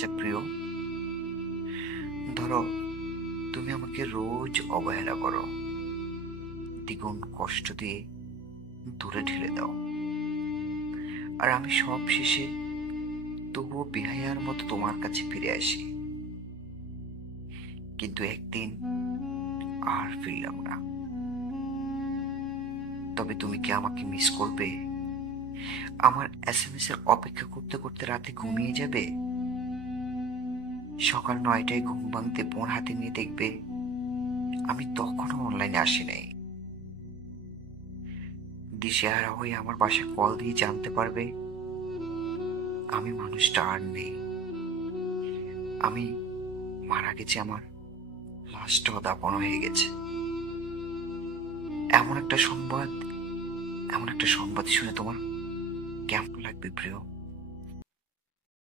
আচ্ছা প্রিয়, ধরো তুমি আমাকে রোজ অবহেলা করো, দ্বিগুণ কষ্ট দিয়ে দূরে ঠেলে দাও, আর আমি সব শেষে তবুও বেহায়ার মতো তোমার কাছে ফিরে আসি। কিন্তু একদিন আর ফিরলাম না। তবে তুমি কি আমাকে মিস করবে? আমার এসএমএস এর অপেক্ষা করতে করতে রাতে ঘুমিয়ে যাবে? সকাল 9টায় ঘুম ভাঙতে ফোন হাতে নিয়ে দেখবে আমি তখনও অনলাইনে আসি নাই। দিশেহারা হয়ে আমার বাসায় কল দিয়ে জানতে পারবে আমি মানুষটা আর নেই, আমি মারা গেছি, আমার লাশটাও দাফন হয়ে গেছে। এমন একটা সংবাদ এমন একটা সংবাদ শুনে তোমার কেমন লাগবে প্রিয়?